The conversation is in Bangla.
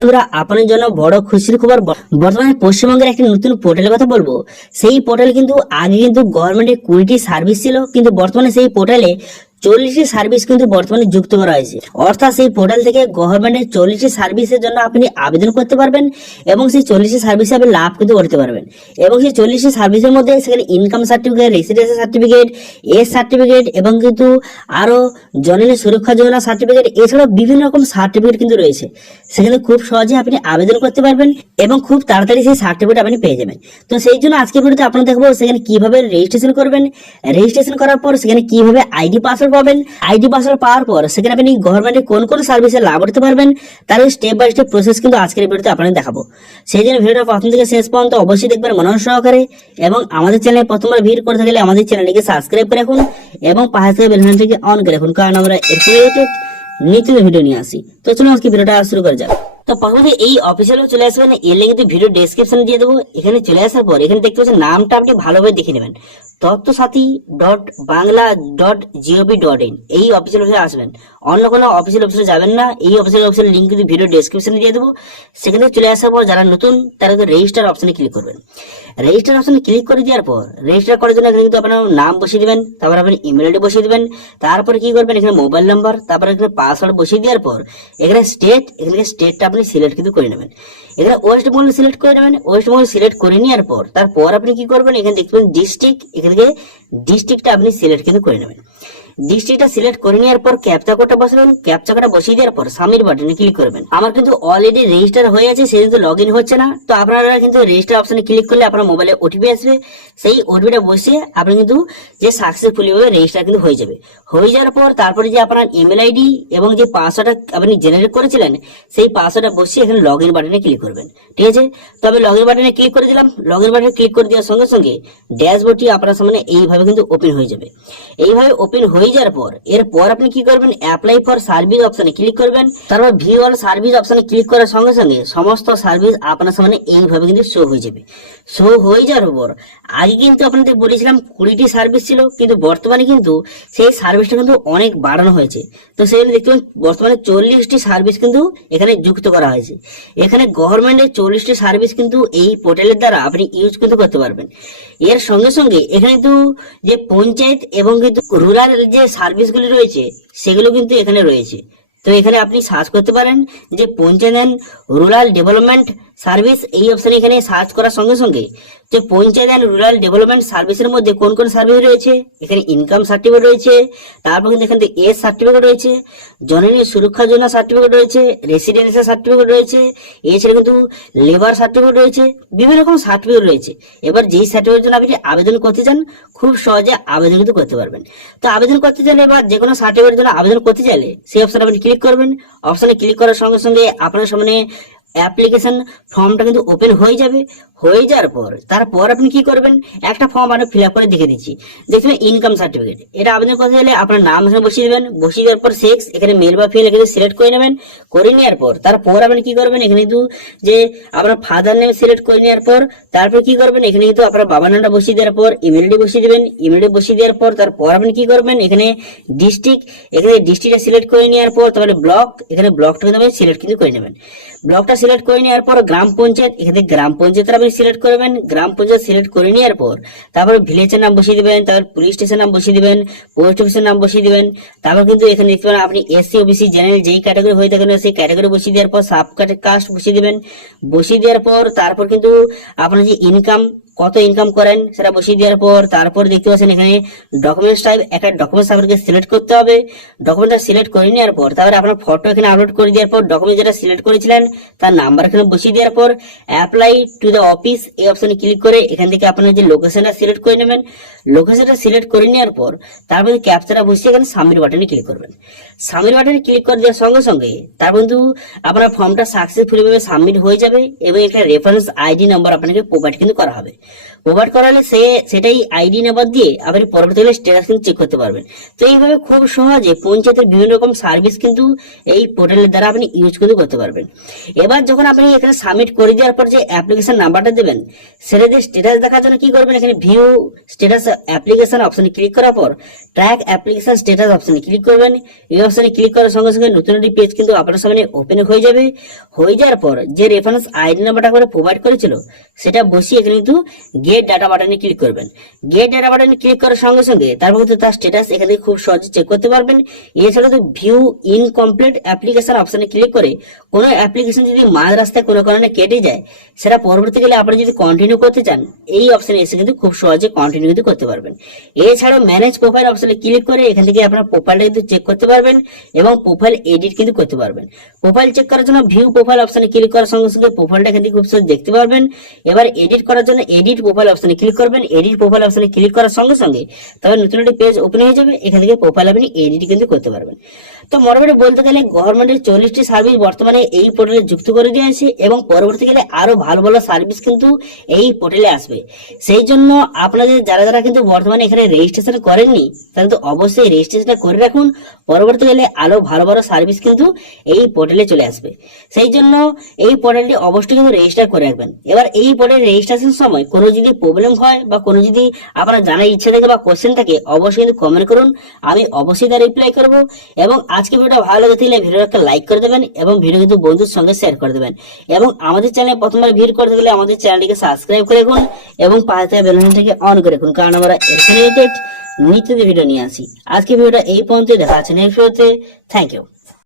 বন্ধুরা, আপনার জন্য বড় খুশির খবর। বর্তমানে পশ্চিমবঙ্গের একটি নতুন পোর্টালের কথা বলবো। সেই পোর্টাল কিন্তু আগে কিন্তু গভর্নমেন্টের 20টি সার্ভিস ছিল, কিন্তু বর্তমানে সেই পোর্টালে 40টি সার্ভিস কিন্তু বর্তমানে যুক্ত করা হয়েছে। অর্থাৎ সেই পোর্টাল থেকে গভর্নমেন্টের 40টি সার্ভিসের জন্য আপনি আবেদন করতে পারবেন এবং সেই 40টি সার্ভিসে আপনি লাভ কিন্তু করতে পারবেন। এবং সেই 40টি সার্ভিসের মধ্যে সেখানে income certificate, residential certificate, age certificate এবং কিন্তু আরো জননী সুরক্ষা যোজনা সার্টিফিকেট, এছাড়াও বিভিন্ন রকম সার্টিফিকেট কিন্তু রয়েছে। সেখানে খুব সহজে আপনি আবেদন করতে পারবেন এবং খুব তাড়াতাড়ি সেই সার্টিফিকেট আপনি পেয়ে যাবেন। তো সেই জন্য আজকে ভিডিওতে আপনারা দেখবো সেখানে কিভাবে রেজিস্ট্রেশন করবেন, রেজিস্ট্রেশন করার পর সেখানে কিভাবে আইডি পাসওয়ার্ড পাবেন, আইডি পাসওয়ার্ড পাওয়ার পর সেখানে আপনি গভর্নমেন্টের কোন কোন সার্ভিসে লাভ করতে পারবেন, তার স্টেপ বাই স্টেপ প্রসেস কিন্তু আজকের ভিডিওতে আপনাদের দেখাবো। সেই জন্য ভিডিওটা প্রথম থেকে শেষ পর্যন্ত অবশ্যই দেখবেন মনোযোগ সহকারে, এবং আমাদের চ্যানেলে প্রথমবার ভিড় করে থাকলে আমাদের চ্যানেলটিকে সাবস্ক্রাইব করে রাখুন এবং পাশে থেকে বেল আইকনটিকে অন করে রাখুন, কারণ আমরা এর রিলেটেড নিত্য ভিডিও নিয়ে আসি। তো চলুন আজকে ভিডিওটা শুরু করা যাক। তো প্রথমে এই অফিসিয়ালে চলে আসবেন, এলে কিন্তু ভিডিও ডেসক্রিপশনে দিয়ে দেবো। এখানে চলে আসার পর এখানে দেখতে পাচ্ছেন নামটা আপনি ভালোভাবে দেখে নেবেন, তথ্যসাথী.বাংলা.gov.in। এই অফিসিয়াল অফিসে আসবেন, অন্য কোনো অফিসিয়াল অফিসে যাবেন না। এই অফিসিয়াল লিঙ্ক কিন্তু ভিডিও ডেসক্রিপশনে দিয়ে দেবো। সেখানে চলে আসার পর যারা নতুন তারা কিন্তু রেজিস্টার অপশনে ক্লিক করবেন। রেজিস্টার অপশনে ক্লিক করে দেওয়ার পর রেজিস্টার করার জন্য এখানে কিন্তু আপনার নাম বসিয়ে দিবেন, তারপর আপনি ইমেল আইডি বসিয়ে দিবেন, তারপরে কি করবেন এখানে মোবাইল নাম্বার, তারপর এখানে পাসওয়ার্ড বসিয়ে দেওয়ার পর এখানে স্টেট, এখানে স্টেটটা আপনি সিলেক্ট কিন্তু করে নেবেন। এখানে ওয়েস্ট বেঙ্গল সিলেক্ট করে নেবেন। ওয়েস্ট বেঙ্গল সিলেক্ট করে নেওয়ার পর তারপর আপনি কি করবেন এখানে দেখতে পাবেন ডিস্ট্রিক্ট, এখানে ডিস্ট্রিক্টটা আপনি সিলেক্ট কিন্তু করে নেবেন। ডিস্ট্রিক্টটা সিলেক্ট করে নেওয়ার পর ক্যাপচা কোডটা বসাবেন। ক্যাপচা কোডটা বসিয়ে দেওয়ার পর সাবমিট বাটনে ক্লিক করবেন। আমার কিন্তু অলরেডি রেজিস্টার হয়ে আছে, সে কিন্তু লগ ইন হচ্ছে না। তো আপনারা কিন্তু রেজিস্টার অপশনে ক্লিক করলে আপনার মোবাইলে ওটিপি আসবে। সেই ওটিপিটা বসিয়ে আপনি কিন্তু যে সাকসেসফুলি ভাবে রেজিস্টার কিন্তু হয়ে যাবে। হয়ে যাওয়ার পর তারপরে যে আপনার ইমেল আইডি এবং যে পাসওয়ার্ডটা আপনি জেনারেট করেছিলেন সেই পাসওয়ার্ডটা বসিয়ে এখানে লগ ইন বাটনে ক্লিক করবেন। ঠিক আছে, তো আমি লগ ইন বাটনে ক্লিক করে দিলাম। লগ ইন বাটনে ক্লিক করে দেওয়ার সঙ্গে সঙ্গে ড্যাশবোর্ডটি আপনার সামনে এইভাবে কিন্তু ওপেন হয়ে যাবে। এইভাবে ওপেন হয়ে যাওয়ার পর এরপর আপনি কি করবেন অ্যাপ্লাই ফর সার্ভিস অপশনে ক্লিক করবেন। তারপর ভিউ অল সার্ভিস অপশনে ক্লিক করার সঙ্গে সঙ্গে সমস্ত সার্ভিস আপনার সামনে এইভাবে কিন্তু শো হয়ে যাবে। শো হয়ে যাওয়ার পর আগে কিন্তু আপনাদের বলেছিলাম 20টি সার্ভিস ছিল, কিন্তু বর্তমানে কিন্তু সেই সার্ভিসটা কিন্তু অনেক বাড়ানো হয়েছে। তো সেখানে দেখতে পাবেন বর্তমানে 40টি সার্ভিস কিন্তু এখানে যুক্ত করা হয়েছে। এখানে গভর্নমেন্টের 40টি সার্ভিস কিন্তু এই পোর্টালের দ্বারা আপনি ইউজ কিন্তু করতে পারবেন। এর সঙ্গে সঙ্গে এখানে কিন্তু যে পঞ্চায়েত এবং কিন্তু রুরাল যে সার্ভিসগুলি রয়েছে সেগুলো কিন্তু এখানে রয়েছে। তো এখানে আপনি সার্চ করতে পারেন যে panchayat and rural development service. এই অপশনে এখানে সার্চ করার সঙ্গে সঙ্গে যে পঞ্চায়েত এন্ড রুরাল ডেভেলপমেন্ট সার্ভিসের মধ্যে কোন কোন সার্ভিস রয়েছে, এখানে ইনকাম সার্টিফিকেট রয়েছে, তারপর কিন্তু এখানে এজ সার্টিফিকেট রয়েছে, জননী সুরক্ষা যোজনা সার্টিফিকেট রয়েছে, রেসিডেন্সিয়াল সার্টিফিকেট রয়েছে, এছাড়া কিন্তু লেবার সার্টিফিকেট রয়েছে, বিভিন্ন রকম সার্টিফিকেট রয়েছে। এবার যেই সার্টিফিকেটের জন্য আপনি আবেদন করতে চান খুব সহজে আবেদন কিন্তু করতে পারবেন। তো আবেদন করতে চাইলে এবার যে কোনো সার্টিফিকেটের জন্য আবেদন করতে চাইলে সেই অপশনে আপনি ক্লিক করবেন। অপশনে ক্লিক করার সঙ্গে সঙ্গে আপনার সামনে অ্যাপ্লিকেশন ফর্মটা কিন্তু ওপেন হয়ে যাবে। হয়ে যাওয়ার পর তারপর আপনি কি করবেন একটা ফর্ম আমি ফিল আপ করে দেখে দিচ্ছি। দেখবেন ইনকাম সার্টিফিকেট, এটা আবেদন করতে গেলে আপনার নাম এখানে বসিয়ে দেবেন। বসিয়ে দেওয়ার পর সেক্স এখানে মেল বা ফিমেল এখানে সিলেক্ট করে নেবেন। করে নেওয়ার পর তারপর আপনি কি করবেন এখানে কিন্তু যে আপনার ফাদার নেম সিলেক্ট করে নেওয়ার পর তারপর কি করবেন এখানে কিন্তু আপনার বাবার নামটা বসিয়ে দেওয়ার পর ইমেল আইডি বসিয়ে দেবেন। ইমেল আইডি বসিয়ে দেওয়ার পর তারপর আপনি কি করবেন এখানে ডিস্ট্রিক্ট, এখানে ডিস্ট্রিক্টটা সিলেক্ট করে নেওয়ার পর তারপরে ব্লক, এখানে ব্লকটা কিন্তু আপনি সিলেক্ট কিন্তু করে নেবেন। ব্লকটা সিলেক্ট করে নেওয়ার পর গ্রাম পঞ্চায়েত, এখানে গ্রাম পঞ্চায়েতটা আপনি সিলেক্ট করবেন। গ্রাম পঞ্চায়েত সিলেক্ট করে নেওয়ার পর তারপর ভিলেজের নাম বসিয়ে দিবেন, তারপর পুলিশ স্টেশন নাম বসিয়ে দিবেন, পোস্ট অফিসের নাম বসিয়ে দিবেন। তারপর কিন্তু এখানে দেখতে পারেন আপনি এসসি ওবিসি জেনারেল যেই ক্যাটাগরি হয়ে থাকেন সেই ক্যাটাগরি বসিয়ে দেওয়ার পর সাব কাস্ট বসিয়ে দিবেন। বসিয়ে দেওয়ার পর তারপর কিন্তু আপনার যে ইনকাম কত ইনকাম করেন সেটা বসিয়ে দেওয়ার পর তারপর দেখতে পাচ্ছেন এখানে ডকুমেন্টস টাইপ, একটা ডকুমেন্টস আপনাকে সিলেক্ট করতে হবে। ডকুমেন্টটা সিলেক্ট করে নেওয়ার পর তারপরে আপনার ফটো এখানে আপলোড করে দেওয়ার পর ডকুমেন্ট যেটা সিলেক্ট করেছিলেন তার নাম্বার এখানে বসিয়ে দেওয়ার পর অ্যাপ্লাই টু দ্য অফিস এই অপশনে ক্লিক করে এখান থেকে আপনার যে লোকেশনটা সিলেক্ট করে নেবেন। লোকেশনটা সিলেক্ট করে নেওয়ার পর তারপরে ক্যাপচাটা বসিয়ে এখানে সাবমিট বাটনে ক্লিক করবেন। সাবমিট বাটনে ক্লিক করে দেওয়ার সঙ্গে সঙ্গে তারপর কিন্তু আপনার ফর্মটা সাকসেসফুলি ভাবে সাবমিট হয়ে যাবে এবং একটা রেফারেন্স আইডি নাম্বার আপনাকে প্রোভাইড কিন্তু করা হবে। প্রোভাইড করালে সেটাই আইডি নাম্বার দিয়ে আপনি পরবর্তীকালে স্ট্যাটাস কিন্তু চেক করতে পারবেন। তো এইভাবে খুব সহজে পঞ্চায়েতের বিভিন্ন রকম সার্ভিস কিন্তু এই পোর্টালের দ্বারা আপনি ইউজ করতে পারবেন। এবার যখন আপনি এখানে সাবমিট করে দেওয়ার পর যে অ্যাপ্লিকেশন নাম্বারটা দেবেন, সেটা দিয়ে স্ট্যাটাস দেখার জন্য কি করবেন, এখানে ভিউ স্ট্যাটাস অ্যাপ্লিকেশন অপশনে ক্লিক করার পর ট্র্যাক অ্যাপ্লিকেশন স্ট্যাটাস অপশনে ক্লিক করবেন। এই অপশনে ক্লিক করার সঙ্গে সঙ্গে নতুন একটি পেজ কিন্তু আপনার সামনে ওপেন হয়ে যাবে। হয়ে যাওয়ার পর যে রেফারেন্স আইডি নাম্বারটা করে প্রোভাইড করেছিল সেটা বসিয়ে এখানে কিন্তু গেট ডাটা বাটনে ক্লিক করবেন। গেট ডাটা বাটনে ক্লিক করার সঙ্গে সঙ্গে তারপর কিন্তু তার স্ট্যাটাস এখানে খুব সহজে চেক করতে পারবেন। এছাড়া তো ভিউ ইনকমপ্লিট অ্যাপ্লিকেশন অপশনে ক্লিক করে কোনো অ্যাপ্লিকেশন যদি মাঝ রাস্তায় কোনো কারণে কেটে যায়, সেটা পরবর্তীকালে আপনি যদি কন্টিনিউ করতে চান এই অপশনে এসে কিন্তু খুব সহজে কন্টিনিউ কিন্তু করতে পারবেন। এছাড়াও ম্যানেজ প্রোফাইল অপশনে ক্লিক করে এখান থেকে আপনার প্রোফাইলটা কিন্তু চেক করতে পারবেন এবং প্রোফাইল এডিট কিন্তু করতে পারবেন। প্রোফাইল চেক করার জন্য ভিউ প্রোফাইল অপশনে ক্লিক করার সঙ্গে সঙ্গে প্রোফাইলটা এখান থেকে খুব সহজে দেখতে পারবেন। এবার এডিট করার জন্য এডিট প্রোফাইল অপশনে ক্লিক করবেন। এডিট প্রোফাইল অপশনে ক্লিক করার সঙ্গে সঙ্গে তবে নতুন একটি পেজ ওপেন হয়ে যাবে। এখান থেকে প্রোফাইল আপনি এডিট কিন্তু করতে পারবেন। তো মোটামুটি বলতে গেলে গভর্নমেন্টের 40টি সার্ভিস বর্তমানে এই পোর্টালে যুক্ত করে দেওয়া আছে এবং পরবর্তীকালে আরো ভালো ভালো সার্ভিস কিন্তু এই পোর্টালে আসবে। সেই জন্য আপনাদের যারা কিন্তু বর্তমানে এখানে রেজিস্ট্রেশন করেননি তারা তো অবশ্যই রেজিস্ট্রেশন করে রাখুন। পরবর্তীকালে আরো ভালো ভালো সার্ভিস কিন্তু এই পোর্টালে চলে আসবে। সেই জন্য এই পোর্টালটি অবশ্যই কিন্তু রেজিস্টার করে রাখবেন। এবার এই পোর্টালে রেজিস্ট্রেশন সময় কোনো যদি প্রবলেম হয় বা কোনো যদি আপনার জানার ইচ্ছা থাকে বা কোশ্চেন থাকে অবশ্যই কিন্তু কমেন্ট করুন, আমি অবশ্যই তার রিপ্লাই করব। এবং আজকে ভিডিওটা ভালো লেগে থাকলে ভিডিও একটা লাইক করে দেবেন এবং ভিডিও কিন্তু বন্ধুর সঙ্গে শেয়ার করে দেবেন। এবং আমাদের চ্যানেলে প্রথমবার ভিজিট করতে গেলে আমাদের চ্যানেলটিকে সাবস্ক্রাইব করে রাখুন এবং পাশে থাকা বেল আইকনটিকে অন করে রাখুন, কারণ আমরা এর রিলেটেড নিত্য ভিডিও নিয়ে আসি। আজকে ভিডিওটা এই পর্যন্ত, দেখা হচ্ছে নেক্সট ভিডিওতে। Thank you.